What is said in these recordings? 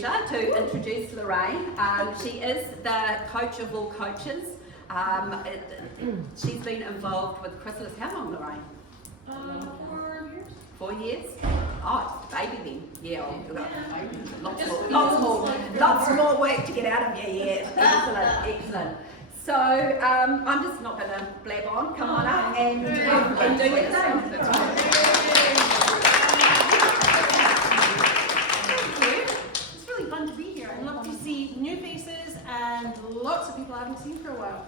pleasure to introduce Lorraine. She is the coach of all coaches. She's been involved with Chrysalis. How long, Lorraine? 4 years. 4 years? Oh, it's a baby then. Yeah, lots more work to get out of you yet. Excellent, excellent. So I'm just not going to blab on. Come on up and do your thing. New faces and lots of people I haven't seen for a while.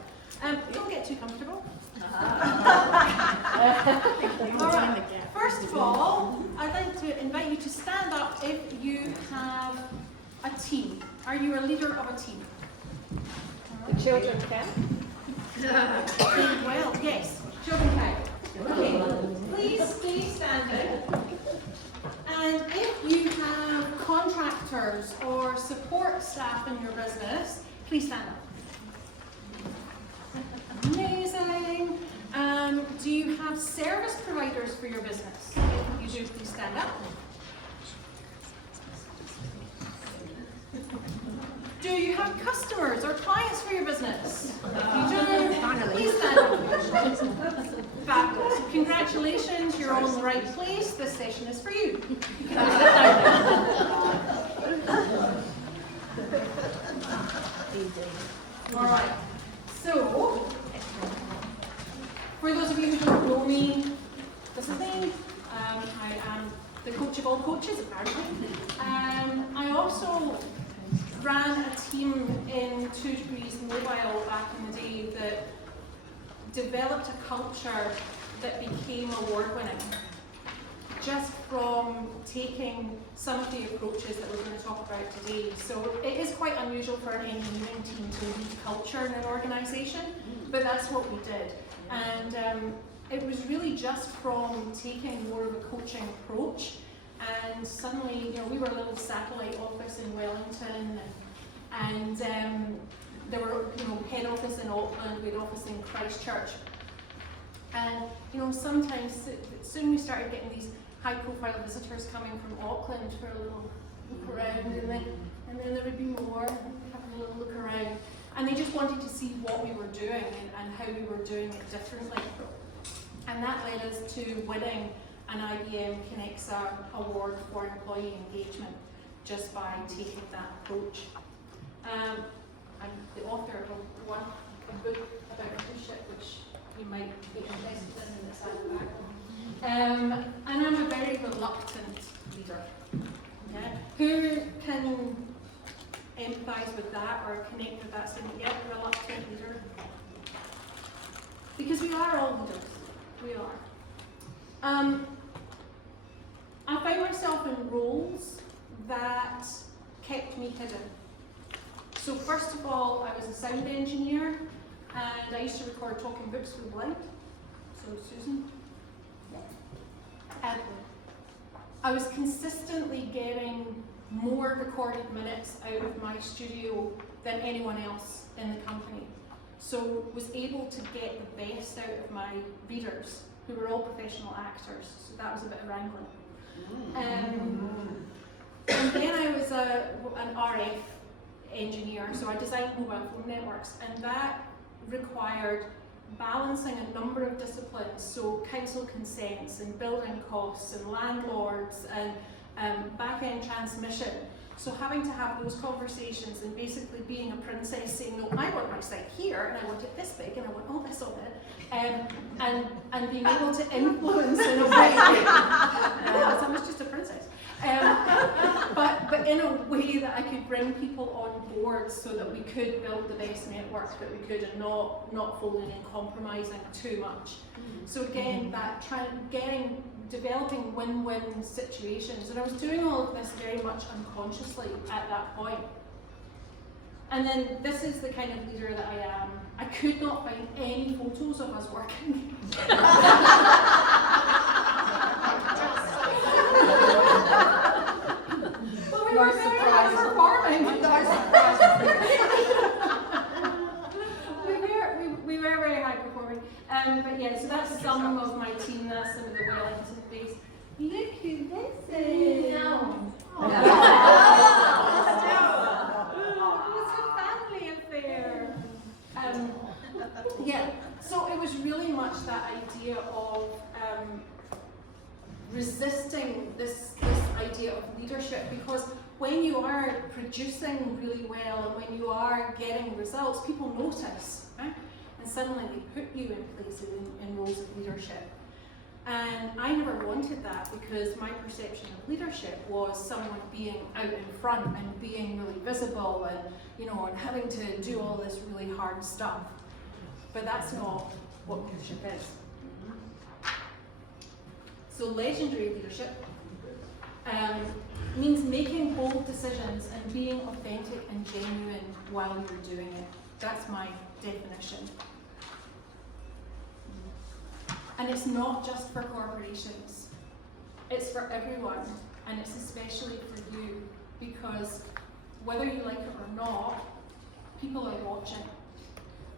Don't get too comfortable. Alright, first of all, I'd like to invite you to stand up if you have a team. Are you a leader of a team? The children can? Well, yes, children can. Okay, please stay standing. And if you have contractors or support staff in your business, please stand up. Amazing. Do you have service providers for your business? If you do, please stand up. Do you have customers or clients for your business? If you do, please stand up. Fabulous. Congratulations, you're all in the right place. This session is for you. Alright, so, for those of you who don't know me, this is me. I am the coach of all coaches, apparently. I also ran a team in 2 Degrees Mobile back in the day that developed a culture that became award-winning just from taking some of the approaches that we're going to talk about today. So it is quite unusual for an engineering team to lead culture in an organisation, but that's what we did. And it was really just from taking more of a coaching approach, and suddenly, we were a little satellite office in Wellington, and there were, head office in Auckland, we had office in Christchurch. And, sometimes, soon we started getting these high-profile visitors coming from Auckland for a little look around, and then there would be more, having a little look around. And they just wanted to see what we were doing and how we were doing it differently. And that led us to winning an IBM Connexa award for employee engagement just by taking that approach. I'm the author of a book about leadership, which you might be interested in this at the back. And I'm a very reluctant leader. Yeah? Who can empathise with that or connect with that statement? Yeah, reluctant leader. Because we are all leaders. We are. I found myself in roles that kept me hidden. So first of all, I was a sound engineer, and I used to record talking books for the blind. So Susan. And I was consistently getting more recorded minutes out of my studio than anyone else in the company. So was able to get the best out of my readers, who were all professional actors. So that was a bit of wrangling. And then I was an RF engineer, so I designed mobile phone networks, and that required balancing a number of disciplines, so council consents and building costs and landlords and back-end transmission. So having to have those conversations and basically being a princess saying, no, I want my site here, and I want it this big, and I want all this on it, and being able to influence in a way. I was just a princess. But in a way that I could bring people on board so that we could build the best network that we could, and not falling and compromising too much. So again, that developing win-win situations, and I was doing all of this very much unconsciously at that point. And then this is the kind of leader that I am. I could not find any photos of us working. Well, we were very high performing. We were very high performing. But yeah, so that's some of my team. That's some of the Wellington base. Look who this is. No. leadership, because when you are producing really well and when you are getting results, people notice, right? And suddenly they put you in places in roles of leadership. And I never wanted that, because my perception of leadership was someone being out in front and being really visible and, you know, and having to do all this really hard stuff. But that's not what leadership is. So legendary leadership means making bold decisions and being authentic and genuine while you're doing it. That's my definition. And it's not just for corporations. It's for everyone, and it's especially for you, because whether you like it or not, people are watching.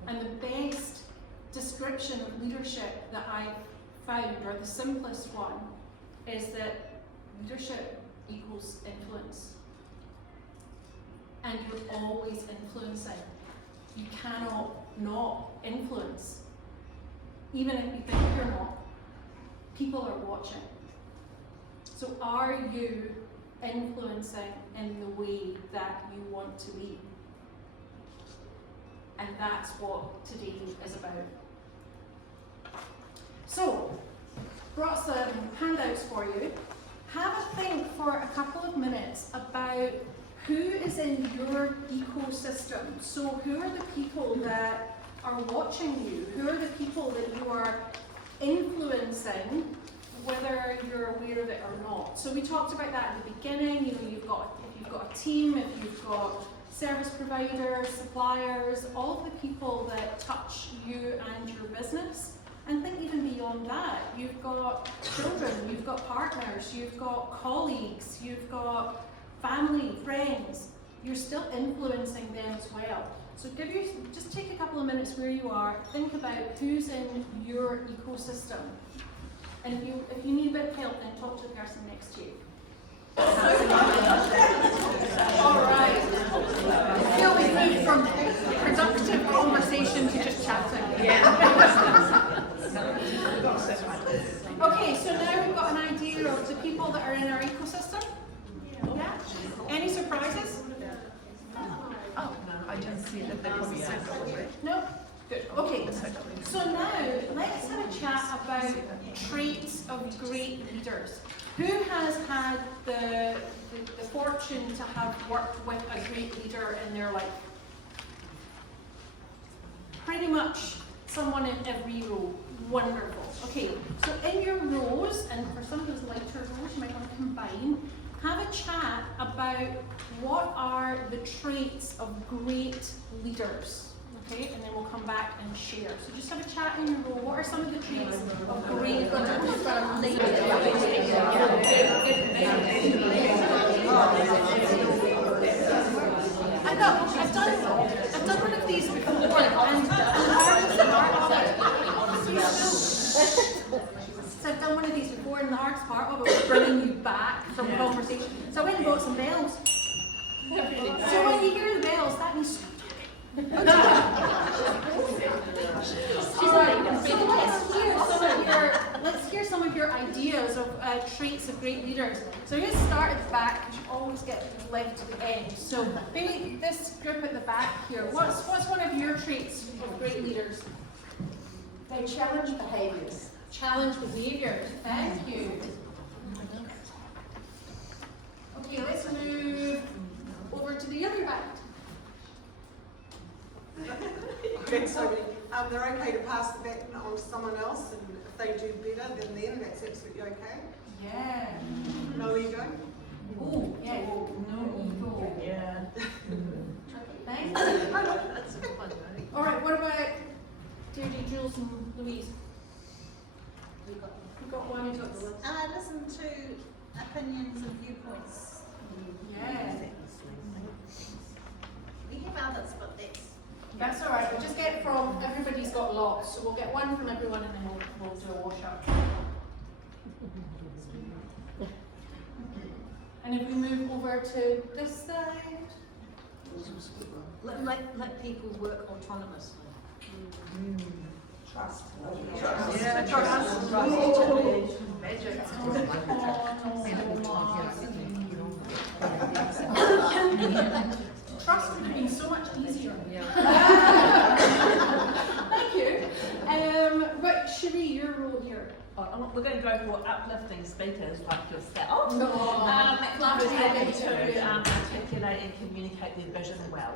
And the best description of leadership that I've found, or the simplest one, is that leadership equals influence. And you're always influencing. You cannot not influence. Even if you think you're not, people are watching. So are you influencing in the way that you want to be? And that's what today is about. So, brought some handouts for you. Have a think for a couple of minutes about who is in your ecosystem. So who are the people that are watching you? Who are the people that you are influencing, whether you're aware of it or not? So we talked about that at the beginning. You know, if you've got a team, if you've got service providers, suppliers, all of the people that touch you and your business. And think even beyond that. You've got children, you've got partners, you've got colleagues, you've got family, friends. You're still influencing them as well. So just take a couple of minutes where you are, think about who's in your ecosystem. And if you need a bit of help, then talk to the person next to you. Alright. I feel we've moved from productive conversation to just chatting. Yeah. Okay, so now we've got an idea of the people that are in our ecosystem. Yeah? Any surprises? Oh, I didn't see that there was a circle. No? Good. Okay, so now let's have a chat about traits of great leaders. Who has had the fortune to have worked with a great leader in their life? Pretty much someone in every role. Wonderful. Okay, so in your rows, and for some of those lighter rows you might want to combine, have a chat about what are the traits of great leaders. Okay, and then we'll come back and share. So just have a chat in your row. What are some of the traits of great leaders? I know, I've done one of these before, and so I've done one of these before, and the hardest part of it was bringing you back from conversation. So I went and bought some bells. So when you hear the bells, that means let's hear some of your ideas of traits of great leaders. So I'm going to start at the back, because you always get left to the end. So maybe this group at the back here, what's one of your traits of great leaders? They challenge behaviours. Challenge behaviours. Thank you. Okay, let's move over to the other back. Okay, so they're okay to pass the baton on to someone else, and if they do better than them, that's absolutely okay. Yeah. No ego. Oh, yeah. No ego. Yeah. Thanks. That's so fun, right? All right, what about Deirdre, Jules, and Louise? We've got one. Listen to opinions and viewpoints. Yeah. We have others, but That's all right. We'll just get from, everybody's got lots, so we'll get one from everyone and then we'll do a wash up. And if we move over to this side. let people work autonomously. Trust. Yeah, trust. Trust would have been so much easier. Thank you. Right, Cherie, your role here. We're going to go for uplifting speakers like yourself. Flattering To articulate and communicate their vision well.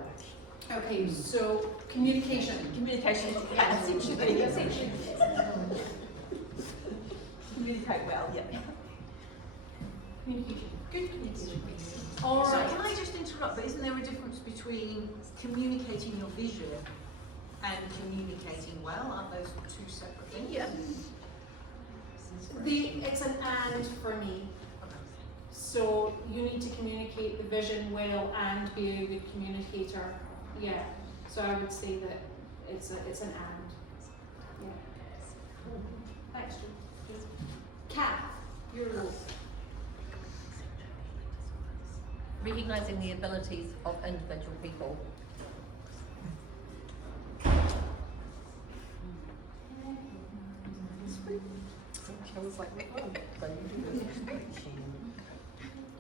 Okay, so communication. Communication, yeah, essentially. Communicate well, yeah. Communication. Good communication. So All right. can I just interrupt, but isn't there a difference between communicating your vision and communicating well? Aren't those two separate things? Yeah. It's an and for me. So you need to communicate the vision well and be a good communicator. Yeah. So I would say that it's an and. Yeah. Thanks, Jim. Kath, your role. Recognising the abilities of individual people.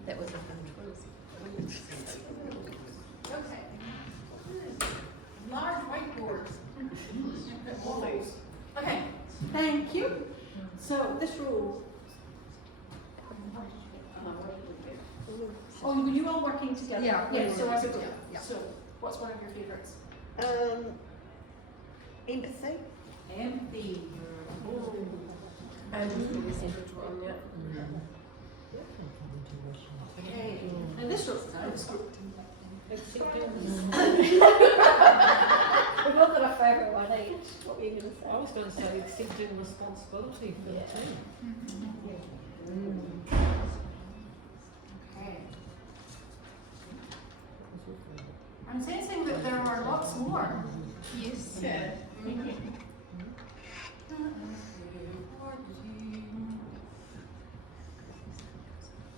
That was a Okay. Large whiteboards. Okay, thank you. So this role. Oh, were you all working together? Yeah, Yeah, so I would, yeah. so what's one of your favourites? Empathy. Empathy. Okay, and this role. We've all got a favourite one each. What were you going to say? I was going to say accepting responsibility for the team. Okay. I'm sensing that there are lots more. Yes.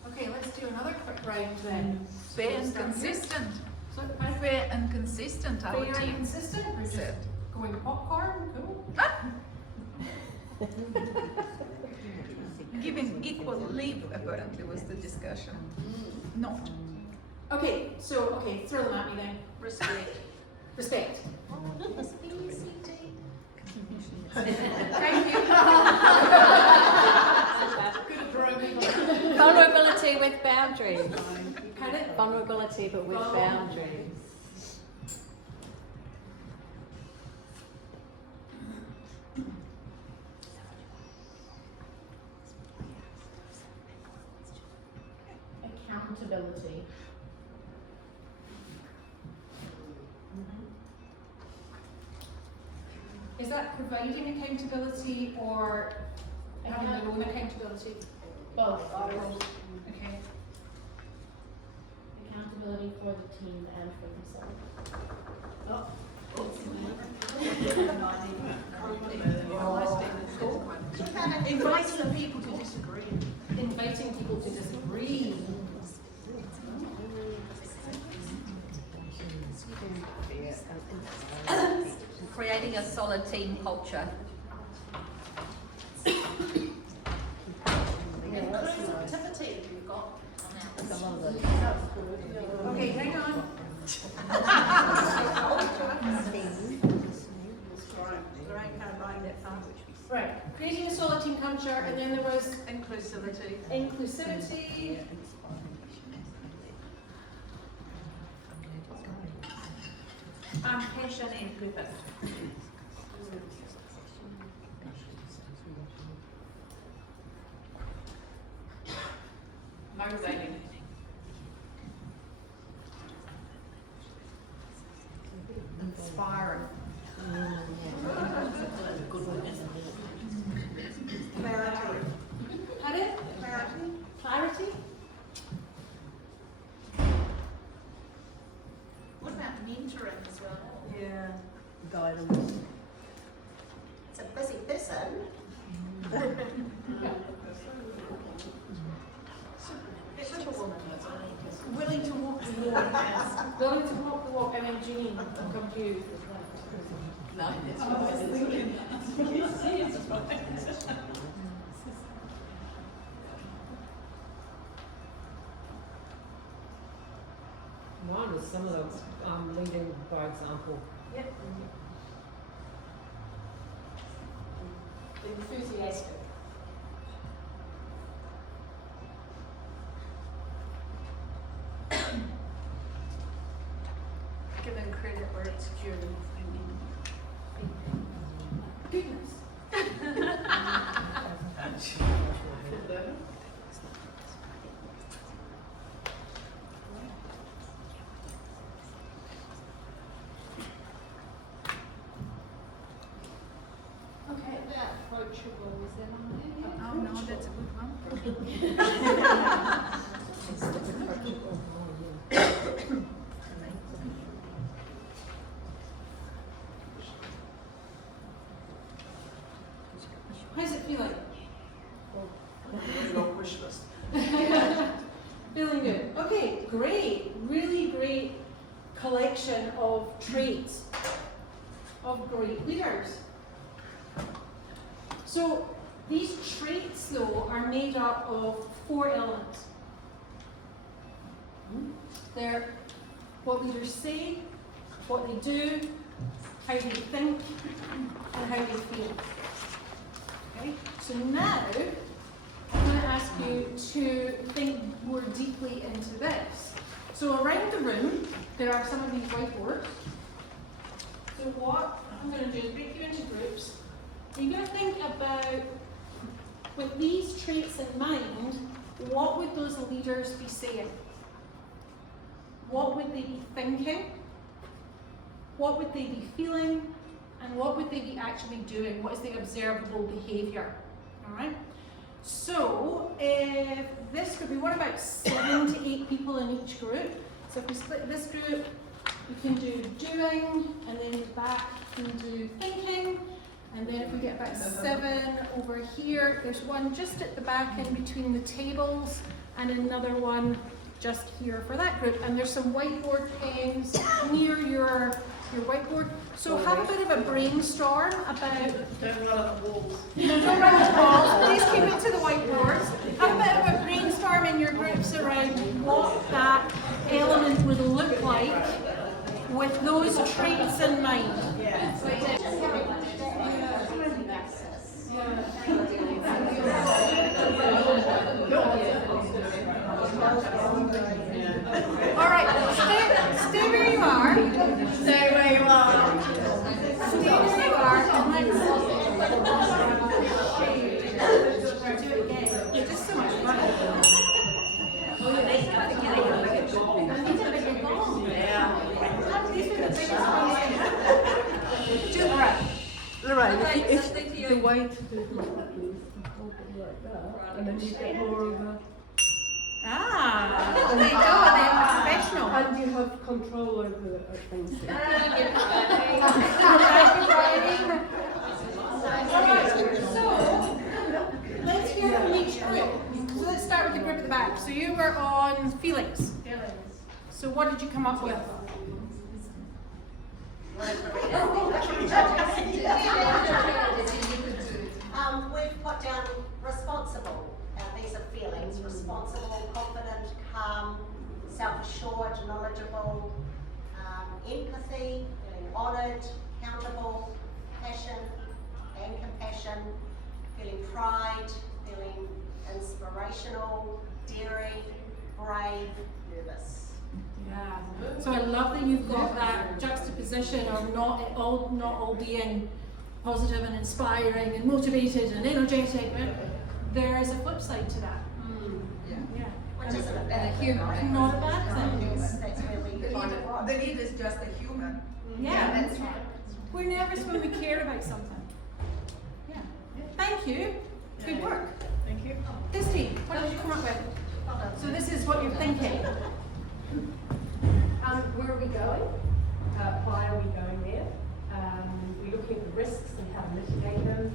Okay, let's do another quick round then. Fair and consistent. So, Fair and consistent, our fair and team. consistent, we're just So- going popcorn, cool. Giving equal leave, apparently, was the discussion. Not. Okay, so, throw them at me then. Respect. Respect. S-P-E-C-T. Thank you. Vulnerability with boundaries. Pardon? Vulnerability but with boundaries. Accountability. Is that providing accountability or having your own accountability? Both. Okay. Accountability for the team and for themselves. Inviting people to disagree. Inviting people to disagree. creating a solid team culture. Inclusivity you've got on that. Okay, hang on. Lorraine can't write that fast. Right, creating a solid team culture, and then there was Inclusivity. inclusivity. Passion and purpose. Motivating. Inspiring. Clarity. Pardon? Clarity. Clarity? What about mentoring as well? Yeah. Guidance. It's a busy person. Willing to walk the walk. Willing to walk the walk, and then Jean, I'll come to you. No, that's what I was thinking. Mine was some of the leading by example. Yep. Enthusiastic. Giving credit where it's due. Goodness. Okay, approachable, is that on there? Oh no, that's a good one. How's it feeling? Your wish list. Feeling good. Okay, great. Really great collection of traits of great leaders. So these traits, though, are made up of 4 elements. They're what leaders say, what they do, how they think, and how they feel. Okay? So now, I'm going to ask you to think more deeply into this. So around the room, there are some of these whiteboards. So what I'm going to do is break you into groups. You're going to think about, with these traits in mind, what would those leaders be saying? What would they be thinking? What would they be feeling? And what would they be actually doing? What is the observable behaviour? All right. So if this group, we want about 7 to 8 people in each group. So if we split this group, we can do doing, and then back we can do thinking. And then if we get about 7 over here, there's one just at the back in between the tables, and another one just here for that group. And there's some whiteboard pens near your whiteboard. So have a bit of a brainstorm about... Don't run on the walls. No, don't run the walls. Please keep it to the whiteboards. Have a bit of a brainstorm in your groups around what that element would look like with those traits in mind. All right, stay where you are. Stay where you are. Stay where you are, and let's do it again. It's just so much fun. I need a bigger gong. These are the biggest ones. All right. Lorraine, if the way to do it like that, and then you get more of a... Ah, there you go, they're professional. And you have control over things. So, let's hear from each group. So let's start with the group at the back. So you were on feelings. So what did you come up with? We've put down responsible. These are feelings: responsible, confident, calm, self-assured, knowledgeable, empathy, feeling honoured, accountable, passion and compassion, feeling pride, feeling inspirational, daring, brave, nervous. Yeah. So I love that you've got that juxtaposition of not all being positive and inspiring and motivated and energetic. There is a flip side to that. Yeah. Which is And a human. Not a bad thing. that's where we find it right. The lead is just a human. Yeah. That's right. We're nervous when we care about something. Yeah. Thank you. Good work. Thank you. Christy, what did you come up with? So this is what you're thinking. Where are we going? Why are we going there? We're looking at the risks and how to mitigate them.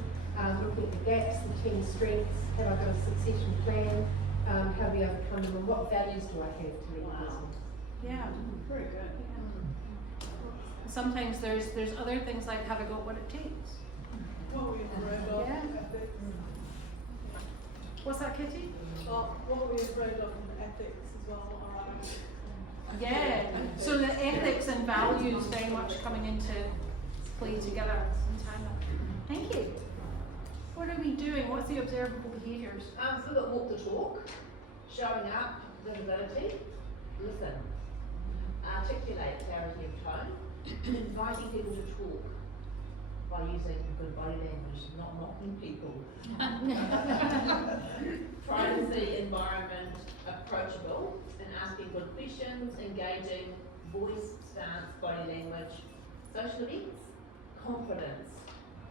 Looking at the gaps, the team strengths. Have I got a succession plan? How do we overcome them? And what values do I have to lead the business? Yeah. Very good. Sometimes there's other things like have I got what it takes? What we afraid of? Yeah. What's that, Kitty? What we afraid of in ethics as well. Yeah, so the ethics and values very much coming into play together in tandem. Thank you. What are we doing? What's the observable behaviours? So we've got walk the talk, showing up, visibility, listen, articulate, clarity of tone, inviting people to talk by using good body language, not mocking people. Trying to see environment approachable and asking good questions, engaging, voice, stance, body language, social events, confidence,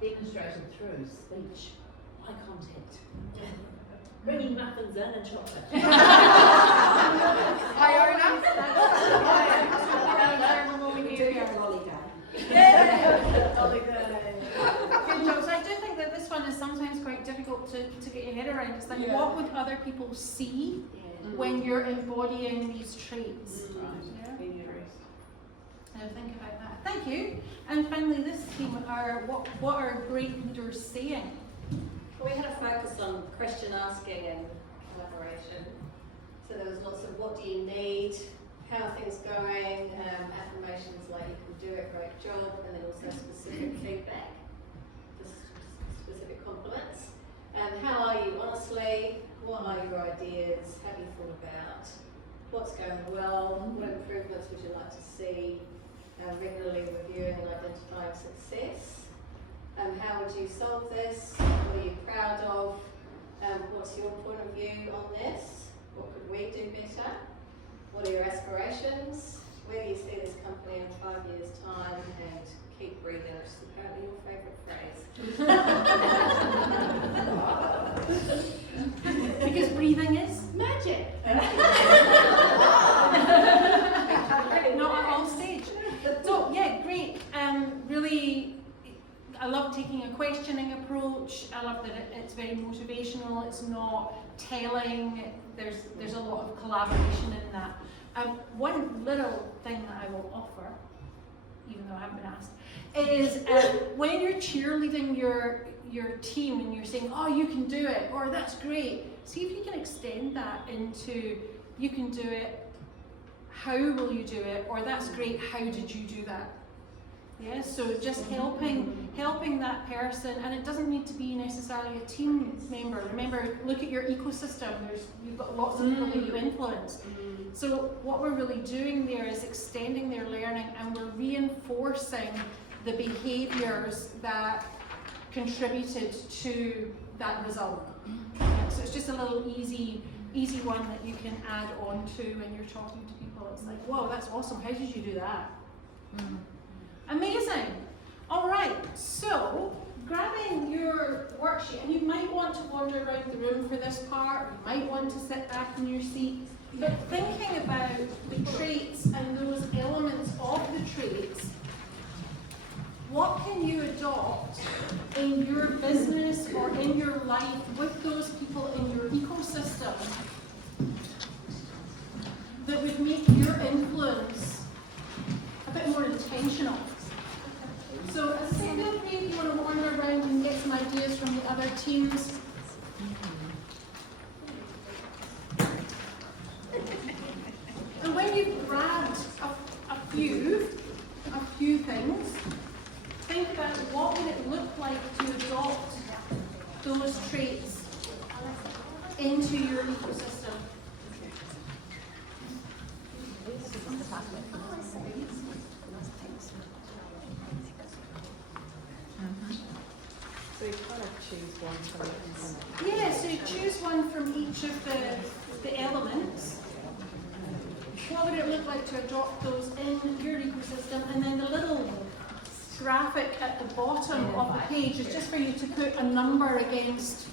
demonstration through speech, eye contact, bringing muffins in and chocolate. Good job. So I do think that this one is sometimes quite difficult to get your head around. It's like, what would other people see when you're embodying these traits? Now think about that. Thank you. And finally, this theme are what are great leaders saying? We had a focus on question asking and collaboration. So there was lots of what do you need, how are things going, affirmations like you can do it, great job, and then also specific feedback, just specific compliments. How are you honestly? What are your ideas? Have you thought about what's going well? What improvements would you like to see? Regularly reviewing and identifying success. How would you solve this? What are you proud of? What's your point of view on this? What could we do better? What are your aspirations? Where do you see this company in 5 years' time? And keep breathing, which is apparently your favourite phrase. Because breathing is magic. Not at all stage. So yeah, great. Really, I love taking a questioning approach. I love that it's very motivational. It's not telling. There's a lot of collaboration in that. One little thing that I will offer, even though I haven't been asked, is when you're cheerleading your team and you're saying, oh, you can do it, or that's great, see if you can extend that into you can do it, how will you do it, or that's great, how did you do that? Yeah, so just helping that person, and it doesn't need to be necessarily a team member. Remember, look at your ecosystem. You've got lots of people that you influence. So what we're really doing there is extending their learning, and we're reinforcing the behaviours that contributed to that result. So it's just a little easy one that you can add on to when you're talking to people. It's like, whoa, that's awesome. How did you do that? Amazing. All right, so grabbing your worksheet, and you might want to wander around the room for this part, or you might want to sit back in your seat, but thinking about the traits and those elements of the traits, what can you adopt in your business or in your life with those people in your ecosystem that would make your influence a bit more intentional? So as I say, feel free if you want to wander around and get some ideas from the other teams. And when you've grabbed a few things, think about what would it look like to adopt those traits into your ecosystem. So you kind of choose one from each. Yeah, so you choose one from each of the elements. What would it look like to adopt those in your ecosystem? And then the little graphic at the bottom of the page is just for you to put a number against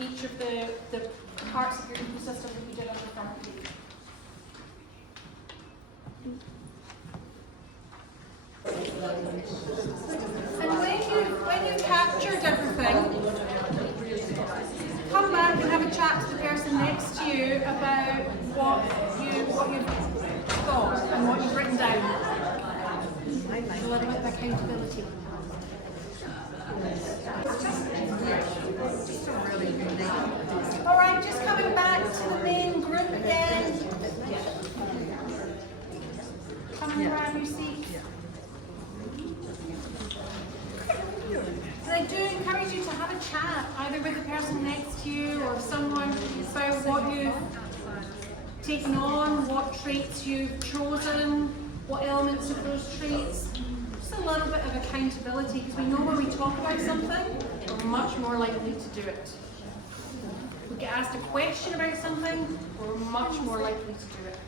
each of the parts of your ecosystem that you did on the front page. And when you captured everything, come back and have a chat to the person next to you about what you've thought and what you've written down. A little bit of accountability. Just a really unique person next to you or someone about what you've taken on, what traits you've chosen, what elements of those traits. Just a little bit of accountability, because we know when we talk about something, we're much more likely to do it. If we get asked a question about something, we're much more likely to do it.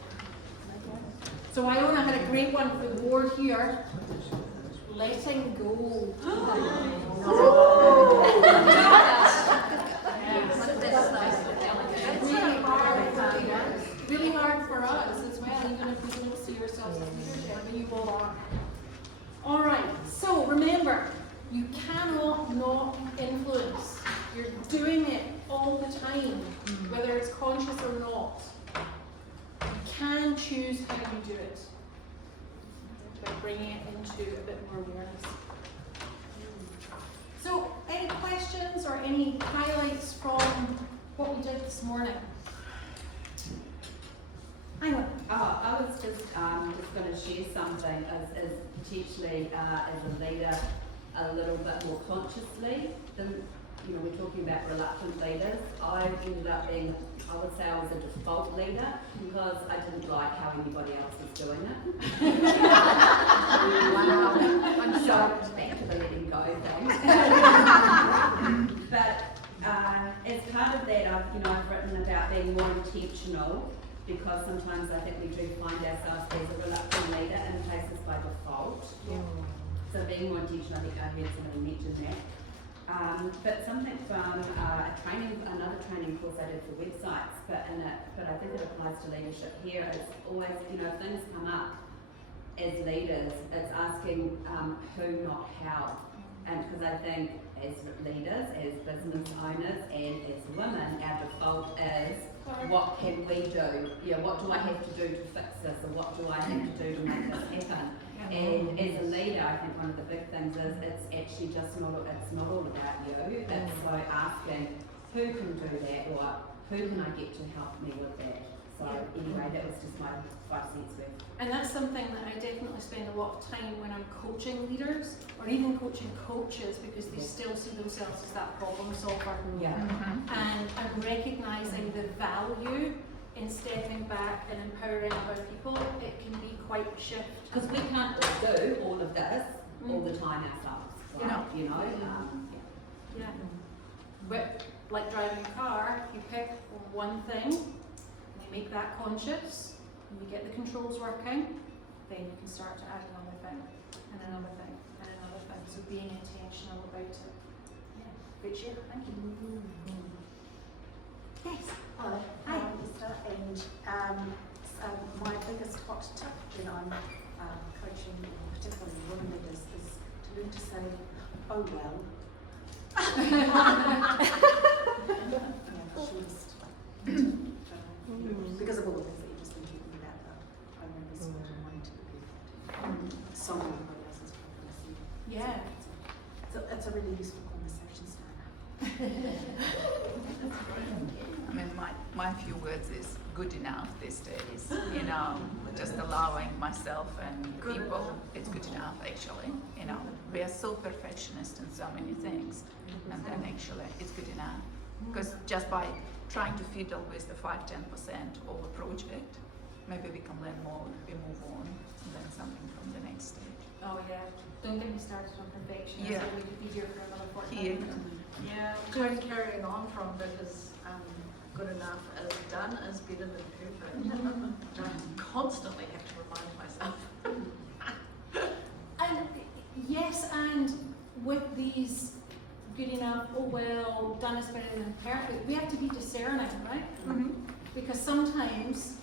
So Iona had a great one for the board here. Letting go. Really hard for us as well, even if we don't see ourselves as leadership, but you all are. Alright, so remember, you cannot not influence. You're doing it all the time, whether it's conscious or not. You can choose how you do it by bringing it into a bit more awareness. So, any questions or any highlights from what we did this morning? Anyway. I was just going to share something as potentially as a leader a little bit more consciously than, you know, we're talking about reluctant leaders. I ended up being, I would say I was a default leader because I didn't like how anybody else was doing it. Wow, I'm so back to the letting go thing. But as part of that, I've written about being more intentional, because sometimes I think we do find ourselves as a reluctant leader in places by default. So being more intentional, I think I heard somebody mention that. But something from another training course I did for websites, but I think it applies to leadership here. It's always, if things come up as leaders, it's asking who, not how. And because I think as leaders, as business owners, and as women, our default is, what can we do? What do I have to do to fix this, or what do I have to do to make this happen? And as a leader, I think one of the big things is it's actually just not all about you. It's so asking who can do that, or who can I get to help me with that. So anyway, that was just my 5 cents worth. And that's something that I definitely spend a lot of time when I'm coaching leaders, or even coaching coaches, because they still see themselves as that problem solver. Yeah. And I'm recognising the value in stepping back and empowering other people. It can be quite a shift. Because we can't do all of this all the time ourselves. Right? Yeah. But like driving a car, you pick one thing, you make that conscious, and you get the controls working, then you can start to add another thing, and another thing, and another thing. So being intentional about it. Yeah. Great share, thank you. Yes. Hi, I'm Lisa, and my biggest hot tip when I'm coaching, particularly women leaders, is to learn to say, oh well. Because of all the things that you've just been talking about, I remember sort of wanting to be so everybody else's problem. Yeah. It's a really useful conversation starter. I mean, my few words is good enough these days, just allowing myself and people, it's good enough actually, we are so perfectionist in so many things, and then actually it's good enough, because just by trying to fiddle with the 5-10% of a project, maybe we can learn more, we move on, and learn something from the next stage. Oh yeah, don't get me started on perfection. Yeah. It's really easier for another 45 Here. minutes. Yeah, I'm carrying on from, because good enough is done is better than perfect. I constantly have to remind myself. And yes, and with these good enough, oh well, done is better than perfect, we have to be discerning, right? Because sometimes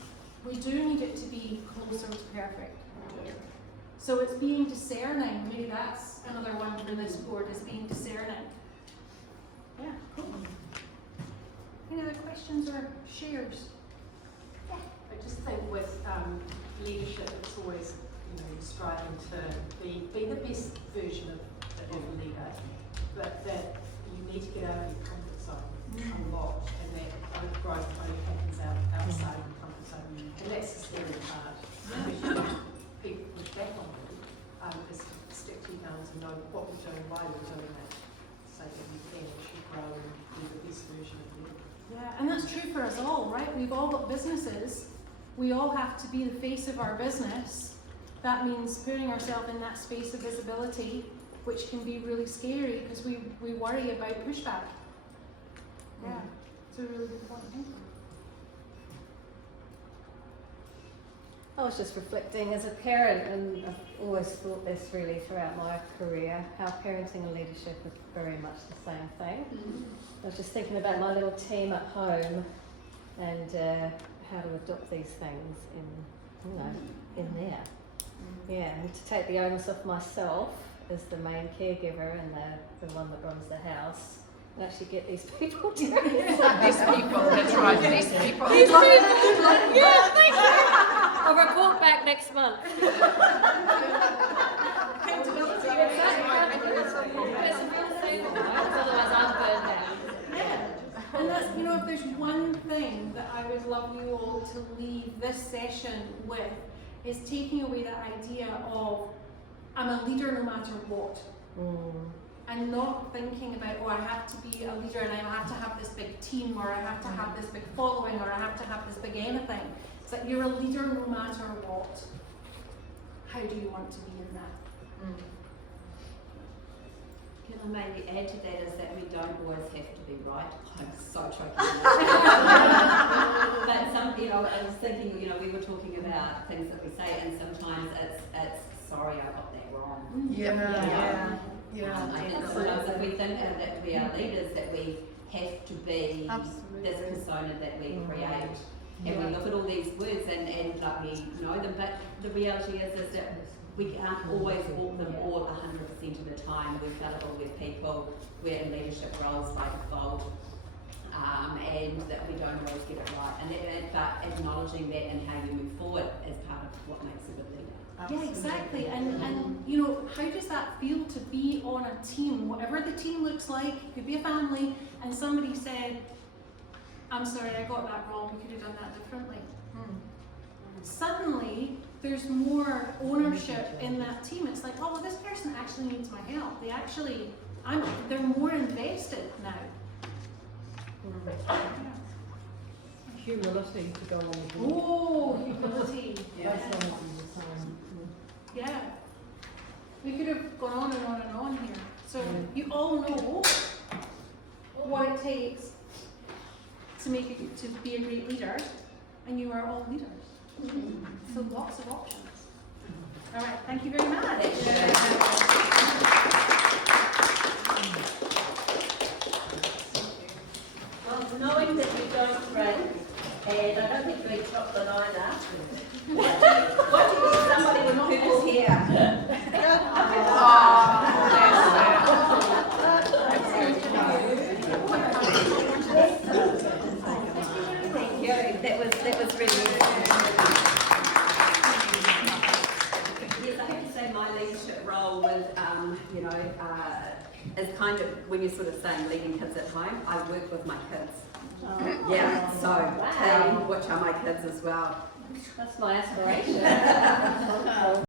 we do need it to be closer to perfect. So it's being discerning. Maybe that's another one for this board, is being discerning. Yeah, cool. Any other questions or shares? I just think with leadership, it's always striving to be the best version of a leader, but that you need to get out of your comfort zone a lot, and that growth only happens outside of your comfort zone, and that's the scary part. People push back on you, is to stick to your guns and know what we're doing, why we're doing it, so that you can actually grow and be the best version and that's true for us all, right? We've all got businesses. We all have to be the face of our business. That means putting ourselves in that space of visibility, which can be really scary because we worry about pushback. Yeah, it's a really good point. Thank you. I was just reflecting as a parent, and I've always thought this really throughout my career, how parenting and leadership is very much the same thing. I was just thinking about my little team at home and how to adopt these things in there. Yeah, and to take the onus off myself as the main caregiver and the one that runs the house, and actually get these people to These people, that's right, these people. Yeah, thank you. I'll report back next month. Otherwise I'm burned out. Yeah, and that's, you know, if there's one thing that I would love you all to leave this session with, is taking away that idea of I'm a leader no matter what. And not thinking about, oh, I have to be a leader and I have to have this big team, or I have to have this big following, or I have to have this big anything. It's like you're a leader no matter what. How do you want to be in that? Can I maybe add to that is that we don't always have to be right. I'm so choking. But some, you know, I was thinking, you know, we were talking about things that we say, and sometimes it's sorry, I got that wrong. I think sometimes if we think that we are leaders, that we have to be this persona that we create. And we look at all these words and like we know them, but the reality is that we can't always walk them all 100% of the time. We're fallible, we're people, we're in leadership roles by default, and that we don't always get it right. But acknowledging that and how you move forward is part of what makes a good leader. Yeah, exactly. And you know, how does that feel to be on a team, whatever the team looks like? It could be a family, and somebody said, I'm sorry, I got that wrong, we could have done that differently. Suddenly, there's more ownership in that team. It's like, oh, well, this person actually needs my help. They're more invested now. Humility to go on with it. Oh, humility. Yeah. We could have gone on and on and on here. So you all know what it takes to be a great leader, and you are all leaders. So lots of options. All right, thank you very much. Well, knowing that you don't drink, and I don't think you eat chocolate either, what do you think somebody with purpose here? Thank you. That was really good. Yes, I have to say my leadership role was, is kind of, when you're sort of saying leading kids at home, I work with my kids. Yeah, so which are my kids as well. That's my aspiration.